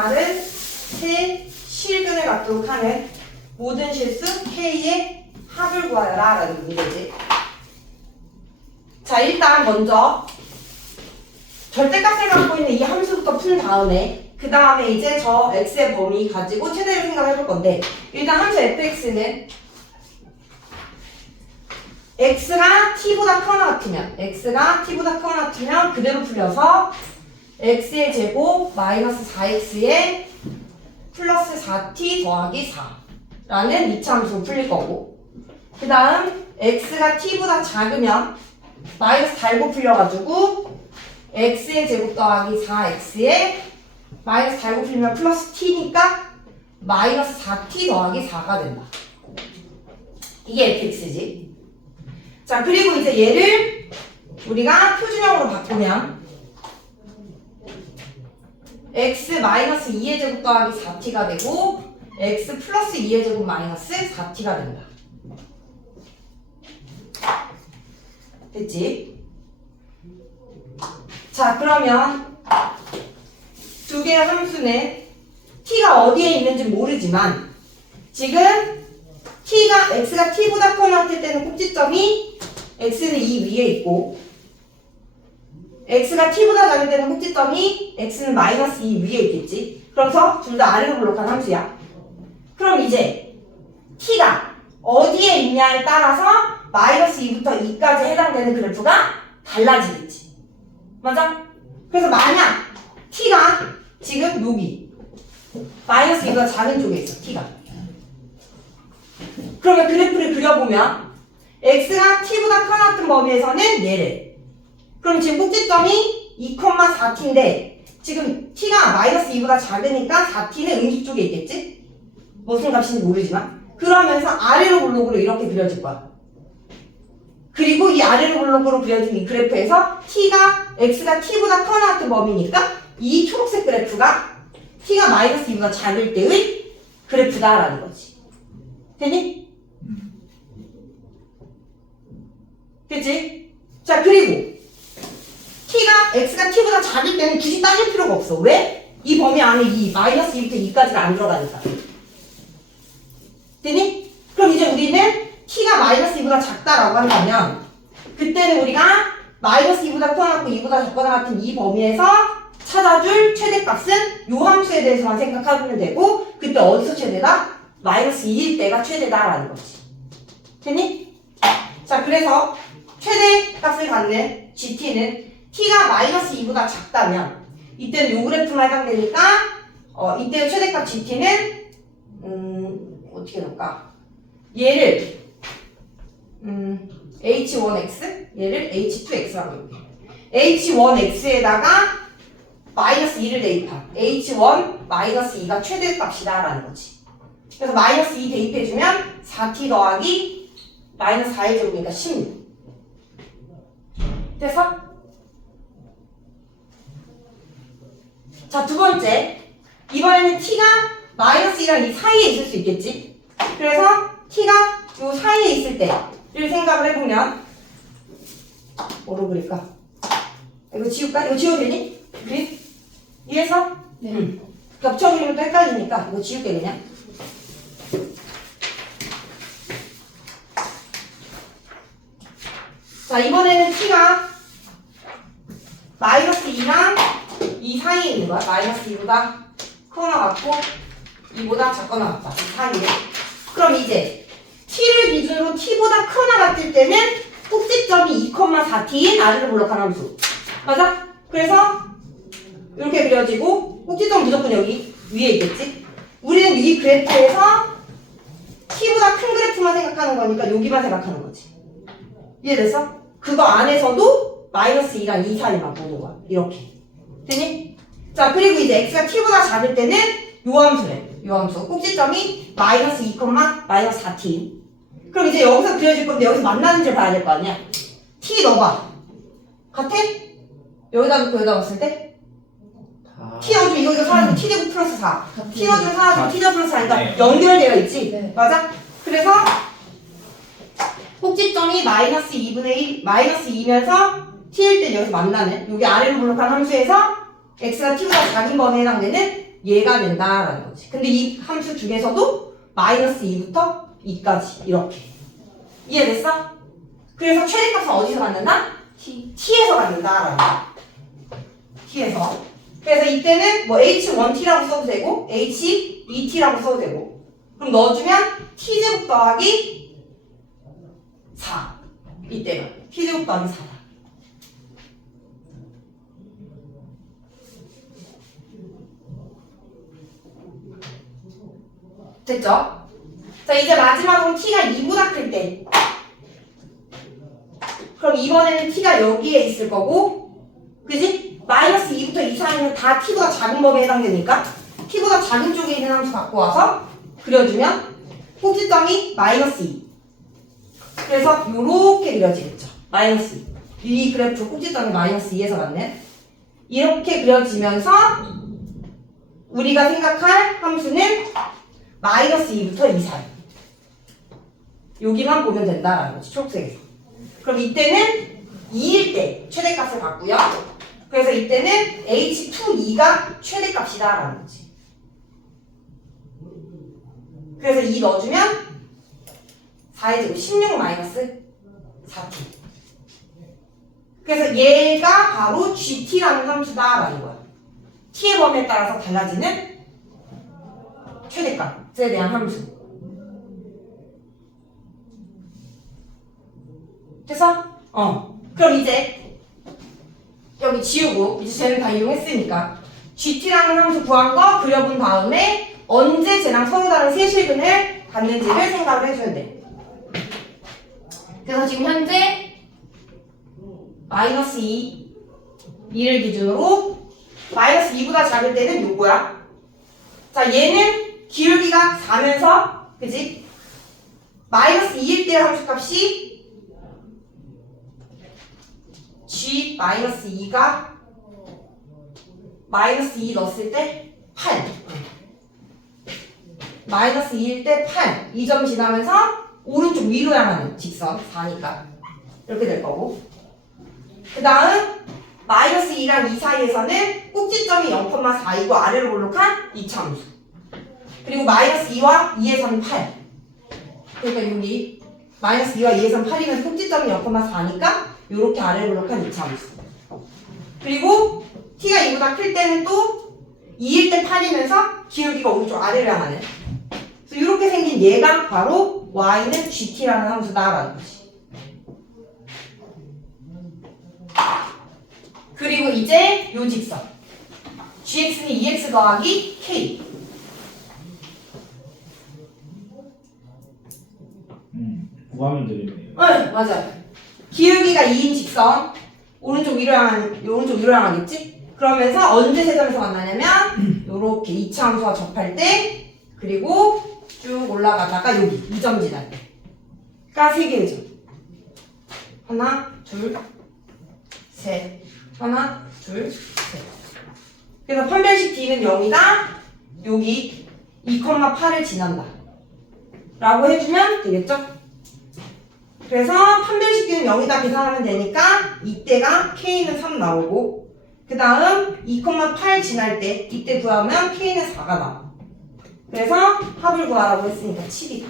R은 세 실근을 갖도록 하는 모든 실수 K의 합을 구하여라 라는 문제지. 자, 일단 먼저 절대값을 갖고 있는 이 함수부터 푼 다음에 그 다음에 이제 저 x의 범위 가지고 최대를 생각해 볼 건데 일단 함수 fx는 x가 t보다 크거나 같으면 x가 t보다 크거나 같으면 그대로 풀려서 x의 제곱 마이너스 4x의 플러스 4t 더하기 4라는 2차 함수로 풀릴 거고 그 다음 x가 t보다 작으면 마이너스 달고 풀려가지고 x의 제곱 더하기 4x의 마이너스 달고 풀면 플러스 t니까 마이너스 4t 더하기 4가 된다. 이게 fx지. 자 그리고 이제 얘를 우리가 표준형으로 바꾸면 x 마이너스 2의 제곱 더하기 4t가 되고 x 플러스 2의 제곱 마이너스 4t가 된다. 됐지? 자, 그러면 두 개의 함수는 t가 어디에 있는지 모르지만 지금 t가 x가 t보다 커나 같을 때는 꼭지점이 x는 이 위에 있고 x가 t보다 작을 때는 꼭지점이 x는 마이너스 이 위에 있겠지. 그래서 둘 다 아래로 블록한 함수야. 그럼 이제 t가 어디에 있냐에 따라서 마이너스 2부터 2까지 해당되는 그래프가 달라지겠지. 맞아? 그래서 만약 t가 지금 여기 마이너스 2보다 작은 쪽에 있어, t가. 그러면 그래프를 그려보면 x가 t보다 커 같은 범위에서는 얘를 그럼 지금 꼭지점이 2,4t인데 지금 t가 마이너스 2보다 작으니까 4t는 음식 쪽에 있겠지? 무슨 값인지 모르지만 그러면서 아래로 블록으로 이렇게 그려질 거야. 그리고 이 아래로 블록으로 그려진 이 그래프에서 t가 x가 t보다 커 같은 범위니까 이 초록색 그래프가 t가 마이너스 2보다 작을 때의 그래프다라는 거지. 됐니? 그치? 자 그리고 t가 x가 t보다 작을 때는 굳이 따질 필요가 없어. 왜? 이 범위 안에 이 마이너스 2부터 2까지가 안 들어가니까. 됐니? 그럼 이제 우리는 t가 마이너스 2보다 작다라고 한다면 그때는 우리가 마이너스 2보다 커나고 2보다 작거나 같은 이 범위에서 찾아줄 최대값은 요 함수에 대해서만 생각하면 되고 그때 어디서 최대다? 마이너스 2일 때가 최대다라는 거지. 됐니? 자 그래서 최대값을 갖는 gt는 t가 마이너스 2보다 작다면 이때는 요 그래프만 해당되니까 어, 이때 최대값 gt는 음, 어떻게 놓을까? 얘를 음, h1x 얘를 h2x라고 해볼게. h1x에다가 마이너스 2를 대입한 h1 마이너스 2가 최대값이다 라는 거지. 그래서 마이너스 2 대입해주면 4t 더하기 마이너스 4의 제곱이니까 16. 됐어? 자, 두 번째. 이번에는 t가 마이너스 2랑 이 사이에 있을 수 있겠지? 그래서 t가 요 사이에 있을 때를 생각을 해보면 뭐로 그릴까? 이거 지울까? 이거 지워도 되니? 그림? 이해했어? 네. 응. 겹쳐 그리면 또 헷갈리니까 이거 지울게 그냥. 자 이번에는 t가 마이너스 2랑 이 사이에 있는 거야. 마이너스 2보다 크거나 같고 2보다 작거나 같다. 이 사이에. 그럼 이제 t를 기준으로 t보다 크거나 같을 때는 꼭지점이 2,4t인 아래로 블록한 함수. 맞아? 그래서 이렇게 그려지고 꼭지점 무조건 여기 위에 있겠지? 우리는 이 그래프에서 t보다 큰 그래프만 생각하는 거니까 여기만 생각하는 거지. 이해됐어? 그거 안에서도 마이너스 2랑 2 사이만 보는 거야. 이렇게. 되니? 자, 그리고 이제 x가 t보다 작을 때는 요 함수래. 요 함수. 꼭지점이 마이너스 2, 마이너스 4t. 그럼 이제 여기서 그려질 건데 여기서 만나는지를 봐야 될 거 아니야? t 넣어봐. 같아? 여기다 놓고 여기다 넣었을 때? t 넣어주면 이거 이거 사라지고 t 제곱 플러스 4. t 넣어주면 사라지고 t 제곱 플러스 4니까 네. 연결되어 있지? 네. 맞아? 그래서 꼭지점이 마이너스 2분의 1, 마이너스 2면서 t일 때 여기서 만나는 여기 아래로 블록한 함수에서 x가 t보다 작은 범위에 해당되는 얘가 된다라는 거지. 근데 이 함수 중에서도 마이너스 2부터 2까지 이렇게 이해됐어? 그래서 최대값은 어디서 갖는다? T. t에서 갖는다라는 거. t에서. 그래서 이때는 뭐 h1t라고 써도 되고 h2t라고 써도 되고 그럼 넣어주면 t제곱 더하기 4 이때는 t제곱 더하기 4다. 됐죠? 자 이제 마지막으로 t가 2보다 클 때 그럼 이번에는 t가 여기에 있을 거고 그지? 마이너스 2부터 2 사이는 다 t보다 작은 범위에 해당되니까 t보다 작은 쪽에 있는 함수 갖고 와서 그려주면 꼭지점이 마이너스 2 그래서 이렇게 그려지겠죠 마이너스 2. 이 그래프 꼭지점이 마이너스 2에서 맞네 이렇게 그려지면서 우리가 생각할 함수는 마이너스 2부터 2 사이 여기만 보면 된다라는 거지 초록색에서 그럼 이때는 2일 때 최대값을 갖고요. 그래서 이때는 H2, 2가 최대값이다라는 거지. 그래서 2 넣어주면 4의 제곱 16 마이너스 4t. 그래서 얘가 바로 GT라는 함수다라는 거야. t의 범위에 따라서 달라지는 최대값 에 대한 함수. 됐어? 어. 그럼 이제 여기 지우고 이제 쟤는 다 이용했으니까 GT라는 함수 구한 거 그려본 다음에 언제 쟤랑 서로 다른 세 실근을 갖는지를 생각을 해주면 돼. 그래서 지금 현재 마이너스 2, 2를 기준으로 마이너스 2보다 작을 때는 요거야. 자 얘는 기울기가 4면서 그지? 마이너스 2일 때의 함수값이 g 마이너스 2가 마이너스 2 넣었을 때 8. 마이너스 2일 때 8. 2점 지나면서 오른쪽 위로 향하는 직선 4니까 이렇게 될 거고. 그 다음 마이너스 2랑 2 사이에서는 꼭지점이 0,4이고 아래로 볼록한 이차함수. 그리고 마이너스 2와 2에서는 8. 그러니까 여기 마이너스 2와 2에서는 8이면 꼭지점이 0,4니까 이렇게 아래로 볼록한 이차함수. 그리고 t가 2보다 클 때는 또 2일 때 8이면서 기울기가 오른쪽 아래로 향하는. 그래서 이렇게 생긴 얘가 바로 y는 gt라는 함수다라는 거지. 그리고 이제 요 직선. gx는 2x 더하기 k. 구하면 되겠네요. 응, 맞아요. 기울기가 2인 직선. 오른쪽 위로 향한, 오른쪽 위로 향하겠지? 그러면서 언제 세 점에서 만나냐면, 요렇게 2차 함수와 접할 때, 그리고 쭉 올라가다가 여기, 2점 지날 때. 가 3개의 점. 하나, 둘, 셋. 하나, 둘, 셋. 그래서 판별식 D는 0이다. 여기 2,8을 지난다. 라고 해주면 되겠죠? 그래서 판별식기는 0이다 계산하면 되니까 이때가 K는 3 나오고 그 다음 2,8 지날 때 이때 구하면 K는 4가 나와. 그래서 합을 구하라고 했으니까 7이다